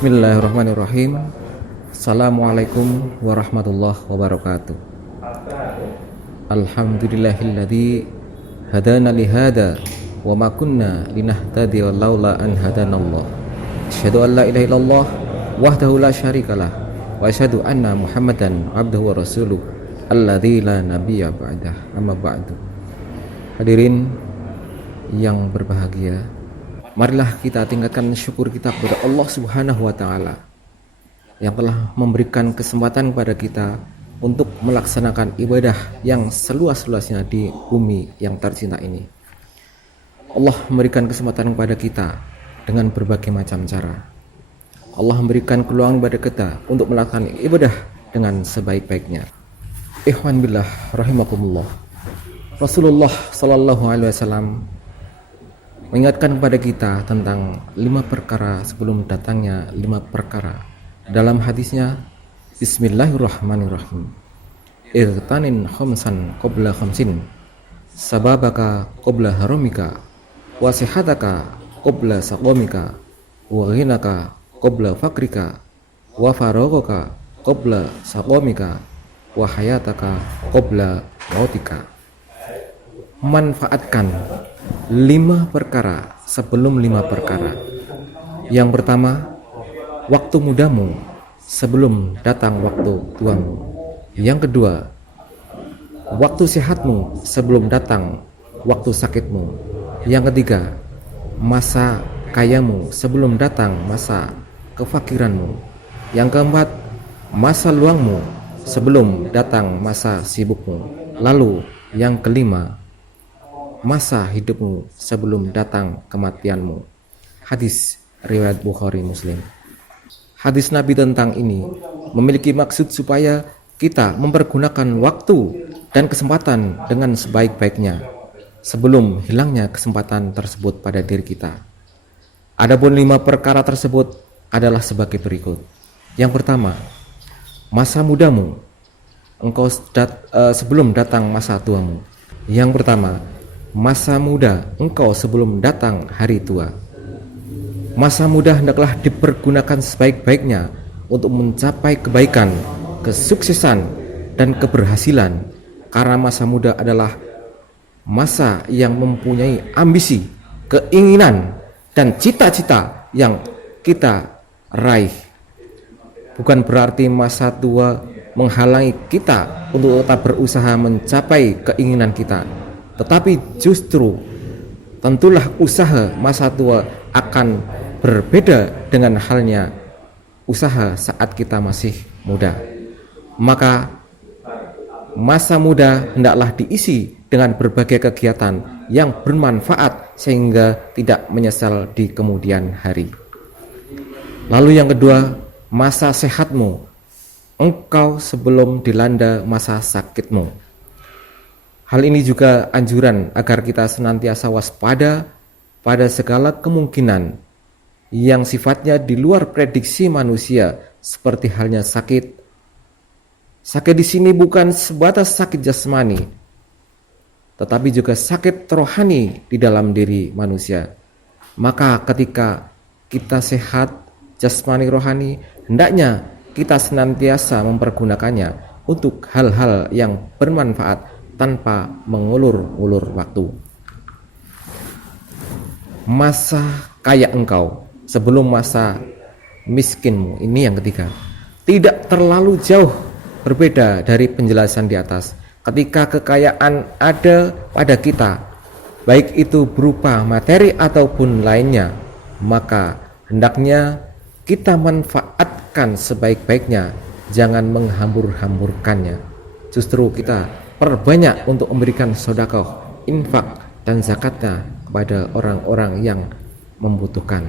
Bismillahirrahmanirrahim. Assalamualaikum warahmatullahi wabarakatuh. Alhamdulillahilladzi hadana lihada wa ma kunna linahtadiya laula an hadanallah. Asyhadu an la ilaha illallah wahdahu la syarikalah wa asyhadu anna Muhammadan abduhu wa rasuluh alladzi la nabiyya ba'dah. Amma ba'du. Hadirin yang berbahagia, marilah kita tingkatkan syukur kita kepada Allah Subhanahu wa taala yang telah memberikan kesempatan kepada kita untuk melaksanakan ibadah yang seluas-luasnya di bumi yang tercinta ini. Allah memberikan kesempatan kepada kita dengan berbagai macam cara. Allah memberikan peluang kepada kita untuk melakukan ibadah dengan sebaik-baiknya. Ikhwan billah rahimakumullah. Rasulullah sallallahu alaihi wasallam mengingatkan kepada kita tentang 5 perkara sebelum datangnya 5 perkara. Dalam hadisnya, Bismillahirrahmanirrahim. Irtanin khamsan qabla khamsin, sababaka qabla haramika, wasihataka qabla saqamika, wa ghinaka qabla fakrika, wa faragaka qabla saqamika, wa hayataka qabla mautika. Manfaatkan 5 perkara sebelum 5 perkara. Yang pertama, waktu mudamu sebelum datang waktu tuamu. Yang kedua, waktu sehatmu sebelum datang waktu sakitmu. Yang ketiga, masa kayamu sebelum datang masa kefakiranmu. Yang keempat, masa luangmu sebelum datang masa sibukmu. Lalu yang kelima, masa hidupmu sebelum datang kematianmu. Hadis riwayat Bukhari Muslim. Hadis Nabi tentang ini memiliki maksud supaya kita mempergunakan waktu dan kesempatan dengan sebaik-baiknya sebelum hilangnya kesempatan tersebut pada diri kita. Adapun 5 perkara tersebut adalah sebagai berikut. Yang pertama, masa mudamu engkau sebelum datang masa tuamu. Yang pertama, masa muda engkau sebelum datang hari tua. Masa muda hendaklah dipergunakan sebaik-baiknya untuk mencapai kebaikan, kesuksesan, dan keberhasilan, karena masa muda adalah masa yang mempunyai ambisi, keinginan, dan cita-cita yang kita raih. Bukan berarti masa tua menghalangi kita untuk tetap berusaha mencapai keinginan kita, tetapi justru tentulah usaha masa tua akan berbeda dengan halnya usaha saat kita masih muda. Maka masa muda hendaklah diisi dengan berbagai kegiatan yang bermanfaat sehingga tidak menyesal di kemudian hari. Lalu yang kedua, masa sehatmu engkau sebelum dilanda masa sakitmu. Hal ini juga anjuran agar kita senantiasa waspada pada segala kemungkinan yang sifatnya di luar prediksi manusia, seperti halnya sakit. Sakit di sini bukan sebatas sakit jasmani, tetapi juga sakit rohani di dalam diri manusia. Maka ketika kita sehat jasmani rohani, hendaknya kita senantiasa mempergunakannya untuk hal-hal yang bermanfaat tanpa mengulur-ulur waktu. Masa kaya engkau sebelum masa miskinmu. Ini yang ketiga. Tidak terlalu jauh berbeda dari penjelasan di atas. Ketika kekayaan ada pada kita, baik itu berupa materi ataupun lainnya, maka hendaknya kita manfaatkan sebaik-baiknya, jangan menghambur-hamburkannya. Justru kita perbanyak untuk memberikan sedekah, infak, dan zakatnya kepada orang-orang yang membutuhkan.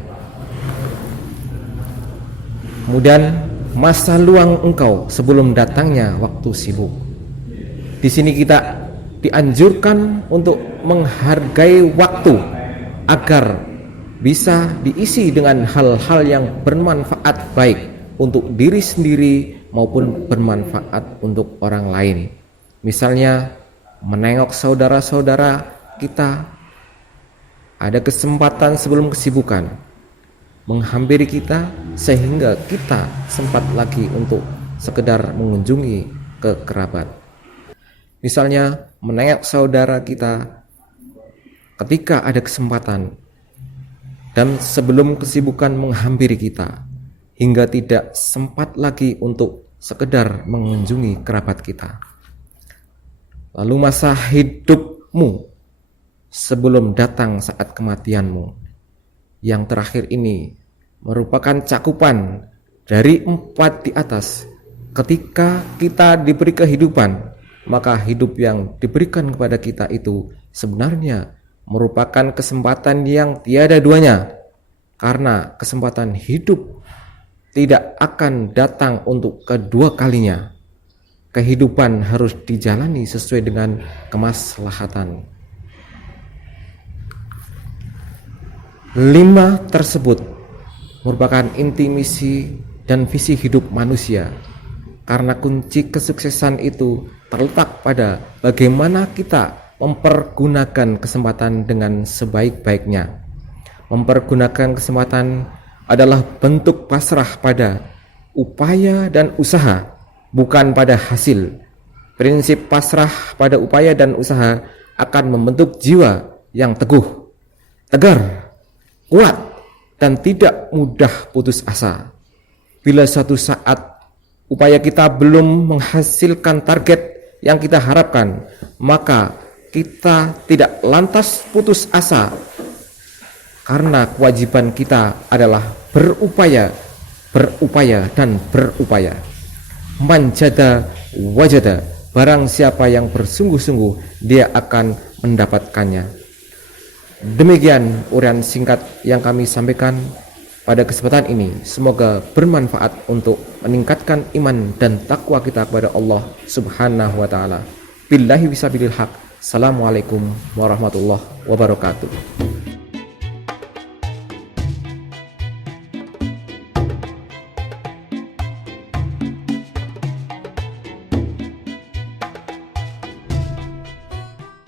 Kemudian masa luang engkau sebelum datangnya waktu sibuk. Di sini kita dianjurkan untuk menghargai waktu agar bisa diisi dengan hal-hal yang bermanfaat baik untuk diri sendiri maupun bermanfaat untuk orang lain. Misalnya menengok saudara-saudara kita, ada kesempatan sebelum kesibukan, menghampiri kita sehingga kita sempat lagi untuk sekedar mengunjungi ke kerabat. Misalnya menengok saudara kita ketika ada kesempatan dan sebelum kesibukan menghampiri kita, hingga tidak sempat lagi untuk sekedar mengunjungi kerabat kita. Lalu masa hidupmu sebelum datang saat kematianmu, yang terakhir ini merupakan cakupan dari 4 di atas. Ketika kita diberi kehidupan, maka hidup yang diberikan kepada kita itu sebenarnya merupakan kesempatan yang tiada duanya, karena kesempatan hidup tidak akan datang untuk kedua kalinya. Kehidupan harus dijalani sesuai dengan kemaslahatan. 5 tersebut merupakan inti misi dan visi hidup manusia, karena kunci kesuksesan itu terletak pada bagaimana kita mempergunakan kesempatan dengan sebaik-baiknya. Mempergunakan kesempatan adalah bentuk pasrah pada upaya dan usaha, bukan pada hasil. Prinsip pasrah pada upaya dan usaha akan membentuk jiwa yang teguh, tegar, kuat, dan tidak mudah putus asa. Bila suatu saat upaya kita belum menghasilkan target yang kita harapkan, maka kita tidak lantas putus asa, karena kewajiban kita adalah berupaya, dan berupaya. Manjada wajada, barang siapa yang bersungguh-sungguh, dia akan mendapatkannya. Demikian uraian singkat yang kami sampaikan pada kesempatan ini. Semoga bermanfaat untuk meningkatkan iman dan takwa kita kepada Allah Subhanahu wa ta'ala. Billahi wisabilil haq. Assalamualaikum warahmatullahi wabarakatuh.